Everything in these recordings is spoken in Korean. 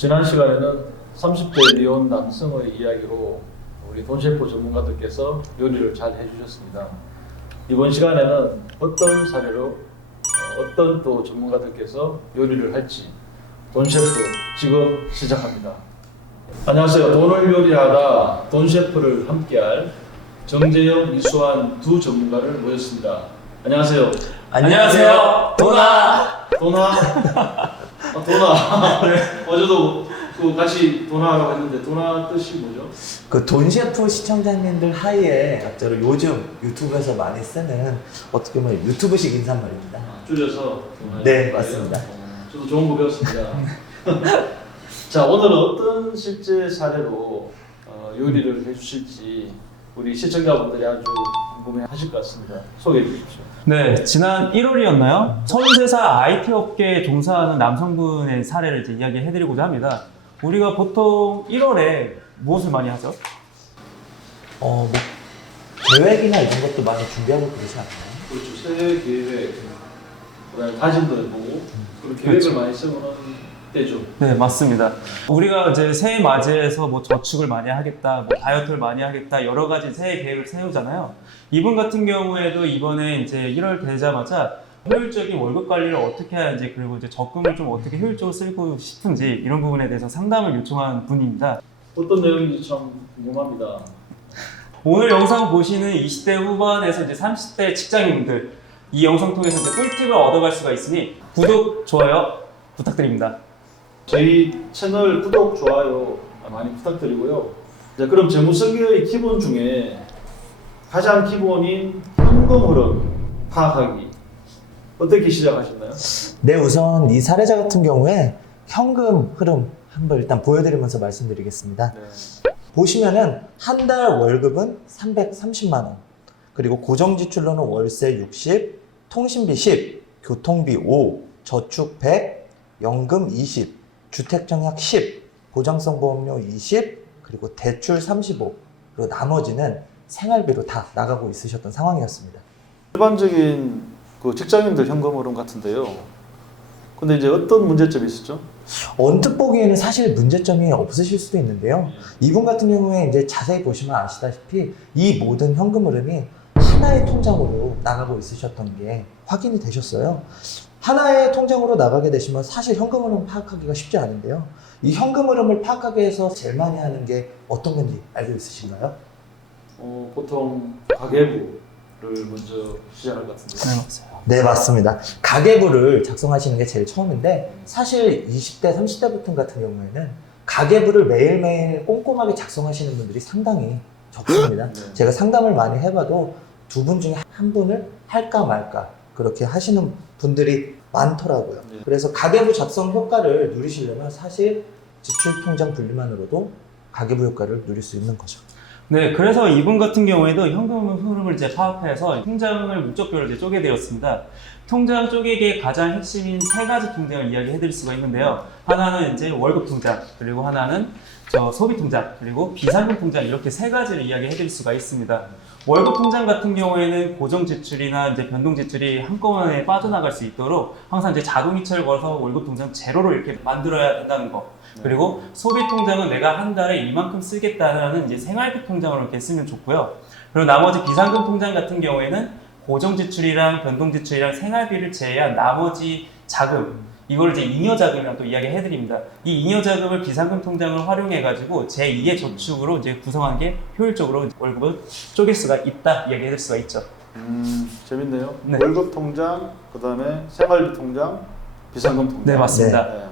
지난 시간에는 30대 미혼 남성의 이야기로 우리 돈셰프 전문가들께서 요리를 잘 해주셨습니다. 이번 시간에는 어떤 사례로 어떤 또 전문가들께서 요리를 할지 돈셰프 지금 시작합니다. 안녕하세요. 돈을 요리하다 돈셰프를 함께할 정재영, 이수환 두 전문가를 모셨습니다. 안녕하세요. 안녕하세요. 도나. 도나. 도나. 네. 어제도 같이 도나라고 했는데 도나 뜻이 뭐죠? 그 돈셰프 시청자님들 하이에 앞자로 요즘 유튜브에서 많이 쓰는 어떻게 보면 유튜브식 인사말입니다. 줄여서 도나. 네, 맞습니다. 저도 좋은 거 배웠습니다. 자, 오늘은 어떤 실제 사례로 요리를 해주실지 우리 시청자분들이 아주 궁금해하실 것 같습니다. 소개해 주십시오. 네, 지난 1월이었나요? 33살 IT 업계에 종사하는 남성분의 사례를 이제 이야기해드리고자 합니다. 우리가 보통 1월에 무엇을 많이 하죠? 뭐 계획이나 이런 것도 많이 준비하고 그러지 않나요? 그렇죠. 새해 계획, 그다음에 다짐도 해보고 그런 계획을 그렇죠. 많이 세우는 때죠. 네, 맞습니다. 우리가 이제 새해 맞이해서 뭐 저축을 많이 하겠다, 뭐 다이어트를 많이 하겠다, 여러 가지 새해 계획을 세우잖아요. 이분 같은 경우에도 이번에 이제 1월 되자마자 효율적인 월급 관리를 어떻게 하는지, 그리고 이제 적금을 좀 어떻게 효율적으로 쓰고 싶은지 이런 부분에 대해서 상담을 요청한 분입니다. 어떤 내용인지 참 궁금합니다. 오늘 영상 보시는 20대 후반에서 이제 30대 직장인분들, 이 영상 통해서 이제 꿀팁을 얻어갈 수가 있으니 구독, 좋아요 부탁드립니다. 저희 채널 구독, 좋아요 많이 부탁드리고요. 자, 그럼 재무설계의 기본 중에 가장 기본인 현금 흐름 파악하기 어떻게 시작하셨나요? 네, 우선 이 사례자 같은 경우에 현금 흐름 한번 일단 보여드리면서 말씀드리겠습니다. 네. 보시면은 한 달 월급은 330만 원, 그리고 고정 지출로는 월세 60, 통신비 10, 교통비 5, 저축 100, 연금 20, 주택정약 10, 보장성 보험료 20, 그리고 대출 35, 그리고 나머지는 생활비로 다 나가고 있으셨던 상황이었습니다. 일반적인 그 직장인들 현금 흐름 같은데요. 근데 이제 어떤 문제점이 있었죠? 언뜻 보기에는 사실 문제점이 없으실 수도 있는데요. 이분 같은 경우에 이제 자세히 보시면 아시다시피 이 모든 현금 흐름이 하나의 통장으로 나가고 있으셨던 게 확인이 되셨어요. 하나의 통장으로 나가게 되시면 사실 현금 흐름 파악하기가 쉽지 않은데요. 이 현금 흐름을 파악하기 위해서 제일 많이 하는 게 어떤 건지 알고 있으신가요? 보통 가계부를 먼저 시작할 것 같은데. 네, 맞아요. 네, 맞습니다. 가계부를 작성하시는 게 제일 처음인데 사실 20대, 30대부터 같은 경우에는 가계부를 매일매일 꼼꼼하게 작성하시는 분들이 상당히 적습니다. 네. 제가 상담을 많이 해봐도 두 분 중에 한 분을 할까 말까 그렇게 하시는 분들이 많더라고요. 네. 그래서 가계부 작성 효과를 누리시려면 사실 지출 통장 분리만으로도 가계부 효과를 누릴 수 있는 거죠. 네, 그래서 이분 같은 경우에도 현금 흐름을 이제 파악해서 통장을 목적별로 이제 쪼개드렸습니다. 통장 쪼개기의 가장 핵심인 세 가지 통장을 이야기해드릴 수가 있는데요. 하나는 이제 월급 통장, 그리고 하나는 소비 통장, 그리고 비상금 통장, 이렇게 세 가지를 이야기해드릴 수가 있습니다. 월급 통장 같은 경우에는 고정 지출이나 이제 변동 지출이 한꺼번에 빠져나갈 수 있도록 항상 이제 자동 이체를 걸어서 월급 통장 제로로 이렇게 만들어야 된다는 거. 그리고 소비 통장은 내가 한 달에 이만큼 쓰겠다는 이제 생활비 통장으로 이렇게 쓰면 좋고요. 그리고 나머지 비상금 통장 같은 경우에는 고정 지출이랑 변동 지출이랑 생활비를 제외한 나머지 자금, 이걸 이제 잉여 자금이라고 또 이야기해 드립니다. 이 잉여 자금을 비상금 통장을 활용해 가지고 제2의 저축으로 이제 구성한 게 효율적으로 월급을 쪼갤 수가 있다 이야기해 드릴 수가 있죠. 재밌네요. 네. 월급 통장, 그다음에 생활비 통장, 비상금 통장. 네, 맞습니다. 네.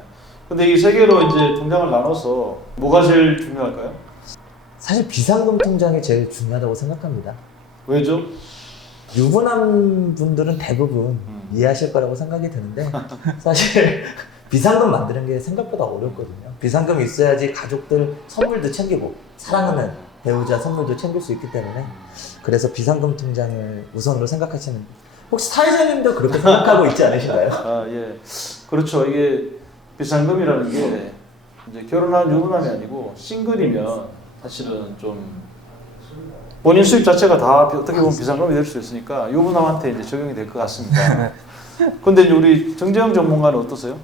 근데 이 세 개로 이제 통장을 나눠서 뭐가 제일 중요할까요? 사실 비상금 통장이 제일 중요하다고 생각합니다. 왜죠? 유부남 분들은 대부분 이해하실 거라고 생각이 드는데 사실 비상금 만드는 게 생각보다 어렵거든요. 비상금이 있어야지 가족들 선물도 챙기고 사랑하는 배우자 선물도 챙길 수 있기 때문에 그래서 비상금 통장을 우선으로 생각하시는, 혹시 사회자님도 그렇게 생각하고 있지 않으신가요? 아, 예. 그렇죠. 이게 비상금이라는 게 이제 결혼한 유부남이 아니고 싱글이면 사실은 좀 본인 수입 자체가 다 어떻게 보면 비상금이 될 수 있으니까 유부남한테 이제 적용이 될 것 같습니다. 근데 이제 우리 정재영 전문가는 어떠세요?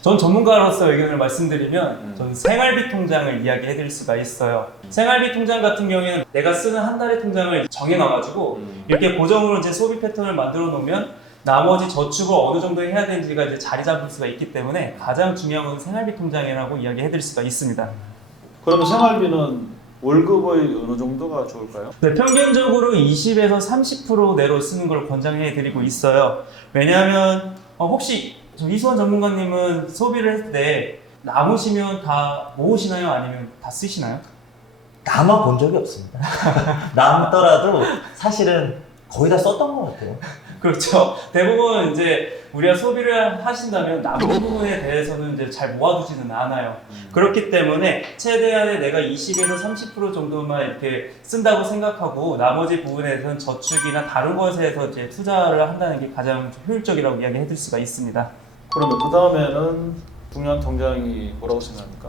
전 전문가로서 의견을 말씀드리면 저는 생활비 통장을 이야기해드릴 수가 있어요. 생활비 통장 같은 경우에는 내가 쓰는 한 달의 통장을 정해놔가지고 이렇게 고정으로 이제 소비 패턴을 만들어 놓으면 나머지 저축을 어느 정도 해야 되는지가 이제 자리 잡을 수가 있기 때문에 가장 중요한 건 생활비 통장이라고 이야기해드릴 수가 있습니다. 그러면 생활비는 월급의 어느 정도가 좋을까요? 네, 평균적으로 20에서 30% 내로 쓰는 걸 권장해 드리고 있어요. 왜냐하면 혹시 이수환 전문가님은 소비를 했을 때 남으시면 다 모으시나요? 아니면 다 쓰시나요? 남아 본 적이 없습니다. 남더라도 사실은 거의 다 썼던 것 같아요. 그렇죠. 대부분 이제 우리가 소비를 하신다면 남은 부분에 대해서는 이제 잘 모아두지는 않아요. 그렇기 때문에 최대한의 내가 20에서 30% 정도만 이렇게 쓴다고 생각하고 나머지 부분에 대해서는 저축이나 다른 것에서 이제 투자를 한다는 게 가장 효율적이라고 이야기해 드릴 수가 있습니다. 그러면 그 다음에는 중요한 통장이 뭐라고 생각합니까?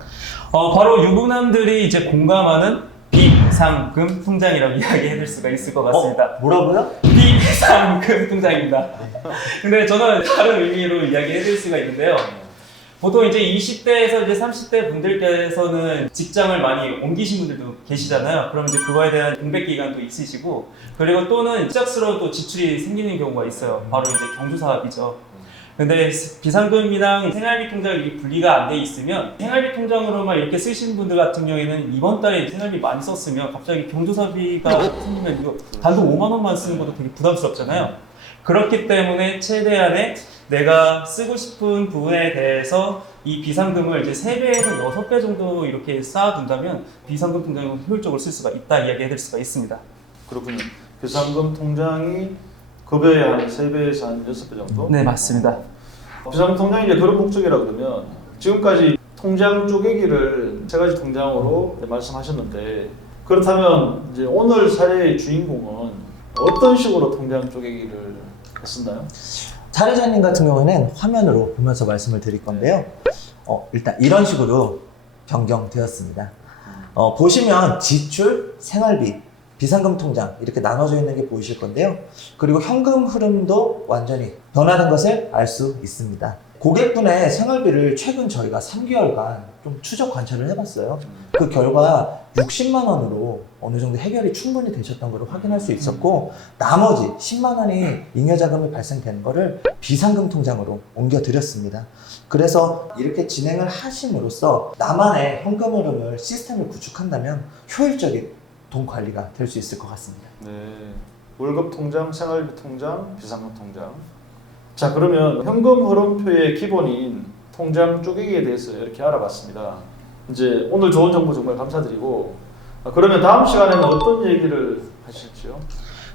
바로 유부남들이 이제 공감하는 비상금 통장이라고 이야기해 줄 수가 있을 것 같습니다. 뭐라고요? 비상금 통장입니다. 근데 저는 다른 의미로 이야기해 줄 수가 있는데요. 보통 이제 20대에서 이제 30대 분들께서는 직장을 많이 옮기신 분들도 계시잖아요. 그럼 이제 그거에 대한 공백 기간도 있으시고, 그리고 또는 갑작스러운 또 지출이 생기는 경우가 있어요. 바로 이제 경조사업이죠. 근데 비상금이랑 생활비 통장이 분리가 안 돼 있으면 생활비 통장으로만 이렇게 쓰시는 분들 같은 경우에는 이번 달에 생활비 많이 썼으면 갑자기 경조사비가 생기면 이거 단돈 5만 원만 쓰는 것도 되게 부담스럽잖아요. 그렇기 때문에 최대한의 내가 쓰고 싶은 부분에 대해서 이 비상금을 이제 3배에서 6배 정도 이렇게 쌓아둔다면 비상금 통장을 효율적으로 쓸 수가 있다 이야기해드릴 수가 있습니다. 그렇군요. 비상금 통장이 급여의 한 3배에서 한 6배 정도? 네, 맞습니다. 비상금 통장이 이제 그런 목적이라 그러면 지금까지 통장 쪼개기를 3가지 통장으로 말씀하셨는데 그렇다면 이제 오늘 사례의 주인공은 어떤 식으로 통장 쪼개기를 했었나요? 사례자님 같은 경우에는 화면으로 보면서 말씀을 드릴 건데요. 일단 이런 식으로 변경되었습니다. 보시면 지출, 생활비, 비상금 통장 이렇게 나눠져 있는 게 보이실 건데요. 그리고 현금 흐름도 완전히 변화된 것을 알 수 있습니다. 고객분의 생활비를 최근 저희가 3개월간 좀 추적 관찰을 해봤어요. 그 결과 60만 원으로 어느 정도 해결이 충분히 되셨던 것을 확인할 수 있었고 나머지 10만 원이 잉여자금이 발생되는 것을 비상금 통장으로 옮겨드렸습니다. 그래서 이렇게 진행을 하심으로써 나만의 현금 흐름을 시스템을 구축한다면 효율적인 돈 관리가 될 수 있을 것 같습니다. 네, 월급 통장, 생활비 통장, 비상금 통장. 자, 그러면 현금 흐름표의 기본인 통장 쪼개기에 대해서 이렇게 알아봤습니다. 이제 오늘 좋은 정보 정말 감사드리고 그러면 다음 시간에는 어떤 얘기를 하실지요?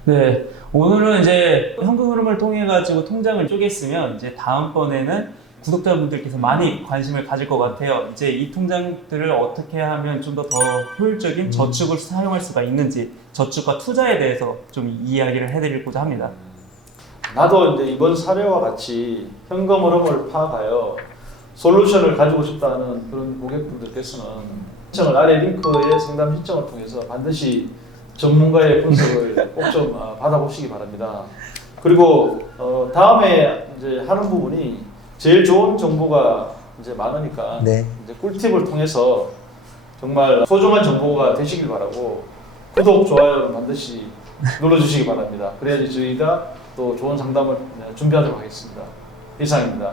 네, 오늘은 이제 현금 흐름을 통해 가지고 통장을 쪼갰으면 이제 다음번에는 구독자분들께서 많이 관심을 가질 것 같아요. 이제 이 통장들을 어떻게 하면 좀 더 효율적인 저축을 사용할 수가 있는지 저축과 투자에 대해서 좀 이야기를 해드리고자 합니다. 나도 이제 이번 사례와 같이 현금 흐름을 파악하여 솔루션을 가지고 싶다는 그런 고객분들께서는 신청을 아래 링크의 상담 신청을 통해서 반드시 전문가의 분석을 꼭 좀 받아보시기 바랍니다. 그리고 다음에 이제 하는 부분이 제일 좋은 정보가 이제 많으니까 네. 이제 꿀팁을 통해서 정말 소중한 정보가 되시길 바라고 구독, 좋아요 반드시 눌러주시기 바랍니다. 그래야지 저희가 또 좋은 상담을 준비하도록 하겠습니다. 이상입니다.